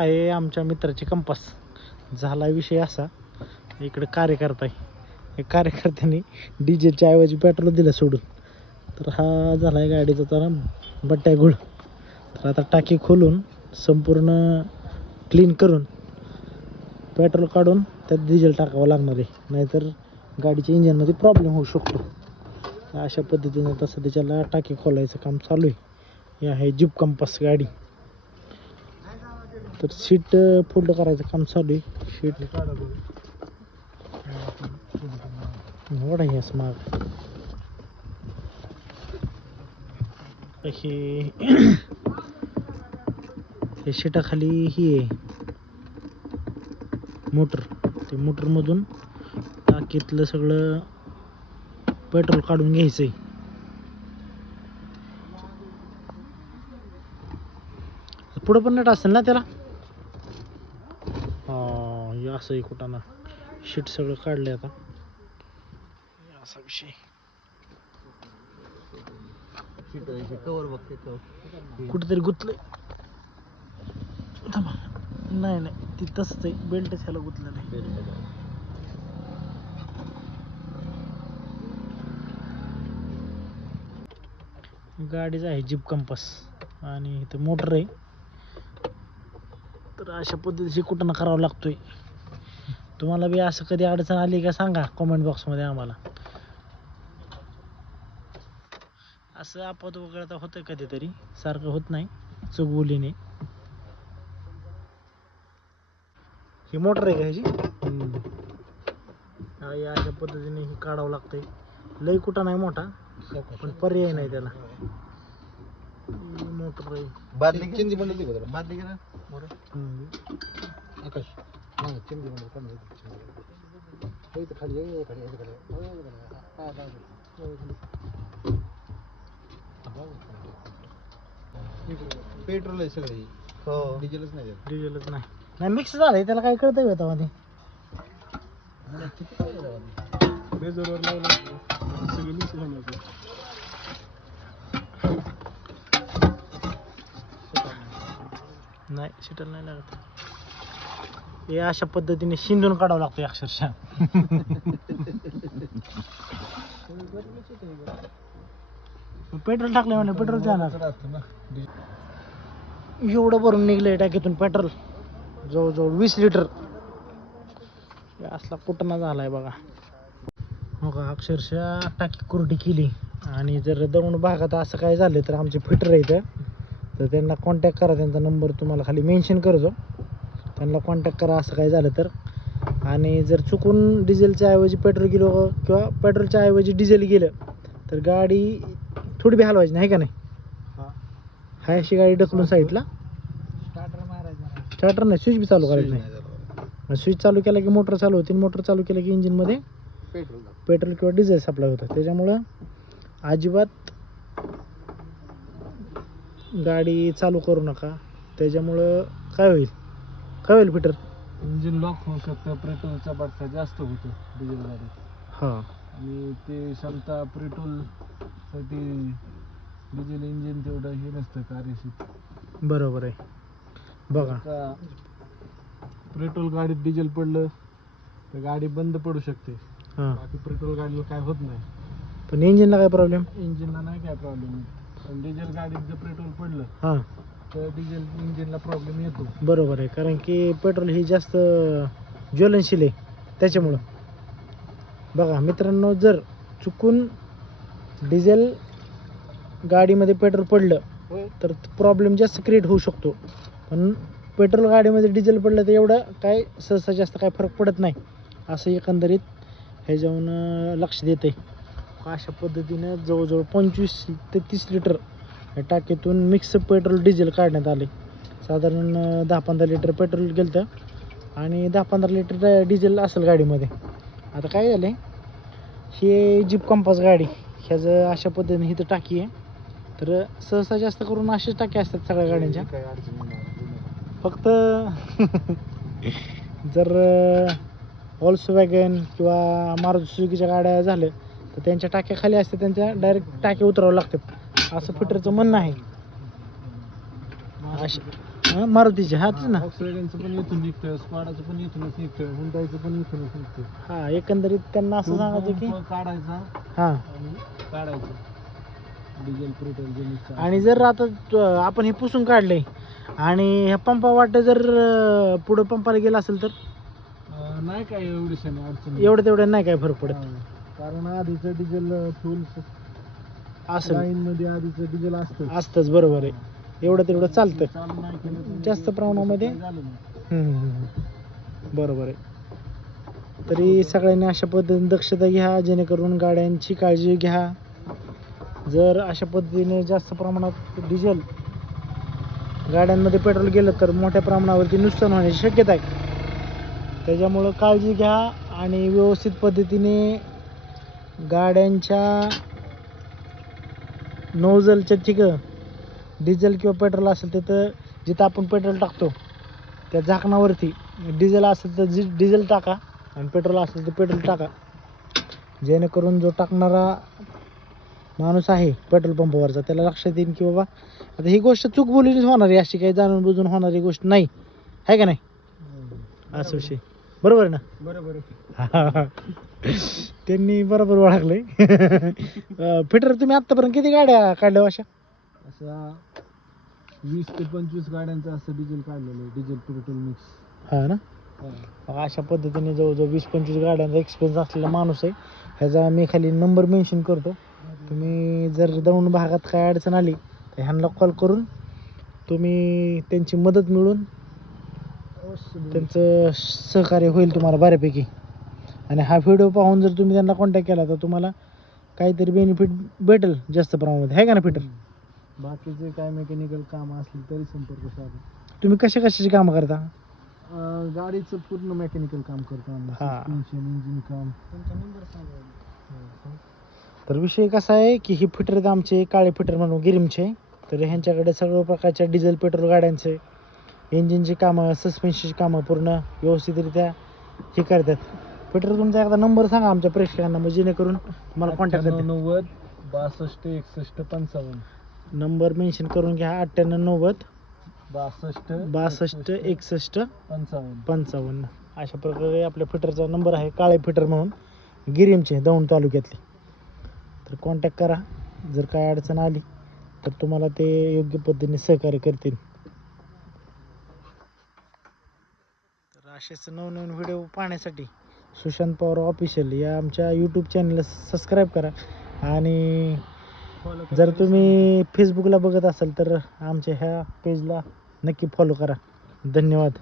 आहे आमच्या मित्राचे कंपास. झाला विषय असा इकडे कार्यकर्ता आहे या कार्यकर्त्याने डिझेलच्या ऐवजी पेट्रोल दिलं सोडून. तर हा झाला आहे गाडीचा तर बट्ट्या गुळ. तर आता टाकी खोलून संपूर्ण क्लीन करून पेट्रोल काढून त्यात डिझेल टाकावं लागणार आहे. नाहीतर गाडीच्या इंजनमध्ये प्रॉब्लेम होऊ शकतो. अशा पद्धतीनं तसं त्याच्याला टाकी खोलायचं काम चालू आहे. हे आहे जीप कंपास गाडी. तर सीट फोल्ड करायचं काम चालू आहे. सीट वडा आहे माग. हे हे सीटाखाली ही आहे. मोटर. ते मोटरमधून टाकीतलं सगळं पेट्रोल काढून घ्यायचं आहे पुढं पण नट असेल ना त्याला? हा हे असं आहे कुठं ना. शीट सगळं काढले आता. असा विषय. कवर बघते कुठेतरी गुतलंय. थांबा. नाही नाही. ती तसंच आहे. बेल्टच ह्याला गुतलं नाही. गाडीचं आहे जीप कंपास. आणि इथं मोटर आहे. तर अशा पद्धतीची कुठं करावं लागतोय? तुम्हाला बी असं कधी अडचण आली का सांगा कमेंट बॉक्समध्ये आम्हाला. असं आपत वगैरे होतं कधीतरी. सारखं होत नाही चुकबोलीने. ही मोटर आहे का ह्याची? हा, या अशा पद्धतीने ही काढावं लागतंय. लई कुठं नाही मोठा पण पर्याय नाही त्याला. मोटर आहे. बादली चिंदी बंडल दे बरं बादली घे ना हम्म. आकाश हा चिंदी बंडल काढून दे चिंदी हो इथं खाली ये खाली ये खाली हो इथं खाली हा हा हो खाली पेट्रोल आहे सगळे हो डिझेलच नाही त्यात. डिझेलच नाही नाही मिक्स झालंय त्याला काय कळतंय का त्यामध्ये मला किती पाहिजे बाबा? बेजरवर लावलं सगळं मिक्स झालं नाही शिटल नाही लागत. हे अशा पद्धतीने शिंदून काढावं लागतं अक्षरशः. पेट्रोल टाकलं म्हणजे पेट्रोल जाणार एवढं भरून निघलंय टाकीतून पेट्रोल. जवळजवळ वीस लिटर. असला कुठं झालाय बघा. हो का अक्षरशः टाकी कुरडी केली. आणि जर दौंड भागात असं काय झालं तर आमचे फिटर इथं तर त्यांना कॉन्टॅक्ट करा त्यांचा नंबर तुम्हाला खाली मेन्शन करतो. त्यांना कॉन्टॅक्ट करा असं काय झालं तर. आणि जर चुकून डिझेलच्या ऐवजी पेट्रोल गेलो किंवा पेट्रोलच्या ऐवजी डिझेल गेलं तर गाडी थोडी बी हलवायची नाही का नाही? हाय अशी गाडी ढकलून साईडला. स्टार्टर नाही स्विच बी चालू करायचं नाही नाही. स्विच चालू केला की मोटर चालू होती मोटर चालू केलं की इंजिनमध्ये पेट्रोल पेट्रोल किंवा डिझेल सप्लाय होतं. त्याच्यामुळं अजिबात गाडी चालू करू नका. त्याच्यामुळं काय होईल? काय होईल फिटर इंजिन लॉक होऊ शकतं पेट्रोलचा बटका जास्त होतो डिझेल गाडीत. हां. आणि ते क्षमता पेट्रोलसाठी डिझेल इंजिन तेवढं हे नसतं कार्यशील. बरोबर आहे. बघा. का पेट्रोल गाडीत डिझेल पडलं तर गाडी बंद पडू शकते. हां. बाकी पेट्रोल गाडीला काय होत नाही. पण इंजिनला काय प्रॉब्लेम इंजिनला नाही काय प्रॉब्लेम पण डिझेल गाडीत जर पेट्रोल पडलं हां. तर डिझेल इंजिनला प्रॉब्लेम येतो. बरोबर आहे कारण की पेट्रोल ही जास्त ज्वलनशील आहे त्याच्यामुळं. बघा मित्रांनो जर चुकून डिझेल गाडीमध्ये पेट्रोल पडलं तर प्रॉब्लेम जास्त क्रिएट होऊ शकतो. पण पेट्रोल गाडीमध्ये डिझेल पडलं तर एवढं काय सहसा जास्त काय फरक पडत नाही असं एकंदरीत हे जाऊन लक्ष देत आहे अशा पद्धतीनं जवळजवळ पंचवीस ते तीस लिटर या टाकीतून मिक्स पेट्रोल डिझेल काढण्यात आले. साधारण दहा पंधरा लिटर पेट्रोल गेलं होतं आणि दहा पंधरा लिटर डिझेल असेल गाडीमध्ये. आता काय झालं हे जीप कंपास गाडी ह्याचं अशा पद्धतीने इथं टाकी आहे. तर सहसा जास्त करून अशाच टाकी असतात सगळ्या गाड्यांच्या. फक्त जर ऑल्स वॅगन किंवा मारुती सुझुकीच्या गाड्या झाल्या तर त्यांच्या टाक्या खाली असतात त्यांच्या डायरेक्ट टाक्या उतरावं लागतात. असं फिटरचं म्हणणं आहे. हा, मारुतीचे हा तेच ना. ऑक्सिडेंटचं पण इथून निघतोय स्क्वाडाचं पण इथूनच निघतोय हुंडाईचं पण इथूनच निघतोय. हा एकंदरीत त्यांना असं सांगायचं की काढायचा हा. आणि काढायचं. डिझेल पेट्रोल जे मिक्स आणि जर आता आपण हे पुसून काढले आणि ह्या पंपा वाट जर पुढं पंपाला गेला असेल तर? नाही काय एवढी एवढं तेवढं नाही काय फरक पडत. कारण आधीचं डिझेल फ्यूल असेल. लाईन मध्ये आधीचं डिझेल असतं असतंच बरोबर आहे. एवढं तेवढं चालतं चालू नाही केलं तर जास्त प्रमाणामध्ये? झालं नाही. हम्म, हम्म, हम्म. बरोबर आहे. तरी सगळ्यांनी अशा पद्धतीने दक्षता घ्या जेणेकरून गाड्यांची काळजी घ्या. जर अशा पद्धतीने जास्त प्रमाणात डिझेल गाड्यांमध्ये पेट्रोल गेलं तर मोठ्या प्रमाणावरती नुकसान होण्याची शक्यता आहे. त्याच्यामुळं काळजी घ्या आणि व्यवस्थित पद्धतीने गाड्यांच्या नोझलच्या ठिकाण डिझेल किंवा पेट्रोल असेल तिथं जिथं आपण पेट्रोल टाकतो त्या झाकणावरती डिझेल असेल तर जी डिझेल टाका आणि पेट्रोल असेल तर पेट्रोल टाका. जेणेकरून जो टाकणारा माणूस आहे पेट्रोल पंपावरचा त्याला लक्षात येईल की बाबा आता ही गोष्ट चूक बोलीनेच होणार आहे अशी काही जाणून बुजून होणारी गोष्ट नाही. आहे का नाही? असं विषय. बरोबर ना? बरोबर. त्यांनी बरोबर ओळखलंय. फिटर तुम्ही आतापर्यंत किती गाड्या काढल्या अशा? असा वीस ते पंचवीस गाड्यांचं असं डिझेल काढलेलं आहे डिझेल पेट्रोल मिक्स हा ना? अशा पद्धतीने जवळजवळ वीस पंचवीस गाड्यांचा एक्सपिरियन्स असलेला माणूस आहे. ह्याचा मी खाली नंबर मेन्शन करतो. तुम्ही जर दौंड भागात काय अडचण आली तर ह्यांना कॉल करून तुम्ही त्यांची मदत मिळून त्यांचं सहकार्य होईल तुम्हाला बऱ्यापैकी. आणि हा व्हिडिओ पाहून जर तुम्ही त्यांना कॉन्टॅक्ट केला तर तुम्हाला काहीतरी बेनिफिट भेटेल जास्त प्रमाणामध्ये. आहे का ना फिटर बाकीचे काय मेकॅनिकल काम असले तरी संपर्क साधा. तुम्ही कशा कशाची कामं करता? अं, गाडीचं पूर्ण मेकॅनिकल काम करतो आम्ही. हा. काम. तर विषय कसा आहे की ही फिटर आमचे काळे फिटर म्हणून गिरीमचे तर ह्यांच्याकडे सर्व प्रकारच्या डिझेल पेट्रोल गाड्यांचे इंजिनची कामं सस्पेन्शनची कामं पूर्ण व्यवस्थितरित्या हे करतात. फिटर तुमचा एकदा नंबर सांगा आमच्या प्रेक्षकांना मग जेणेकरून तुम्हाला कॉन्टॅक्ट करते नव्वद बासष्ट एकसष्ट पंचावन्न. नंबर मेन्शन करून घ्या अठ्ठ्याण्णव नव्वद बासष्ट बासष्ट एकसष्ट पंचावन्न. पंचावन्न. अशा प्रकारे आपल्या फिटरचा नंबर आहे काळे फिटर म्हणून गिरीमचे दौंड तालुक्यातले. तर कॉन्टॅक्ट करा जर काय अडचण आली तर तुम्हाला ते योग्य पद्धतीने सहकार्य करतील. असेच नवनवीन व्हिडिओ पाहण्यासाठी सुशांत पवार ऑफिशियल या आमच्या यूट्यूब चॅनलला सबस्क्राईब करा. आणि जर तुम्ही फेसबुकला बघत असाल तर आमच्या ह्या पेजला नक्की फॉलो करा. धन्यवाद.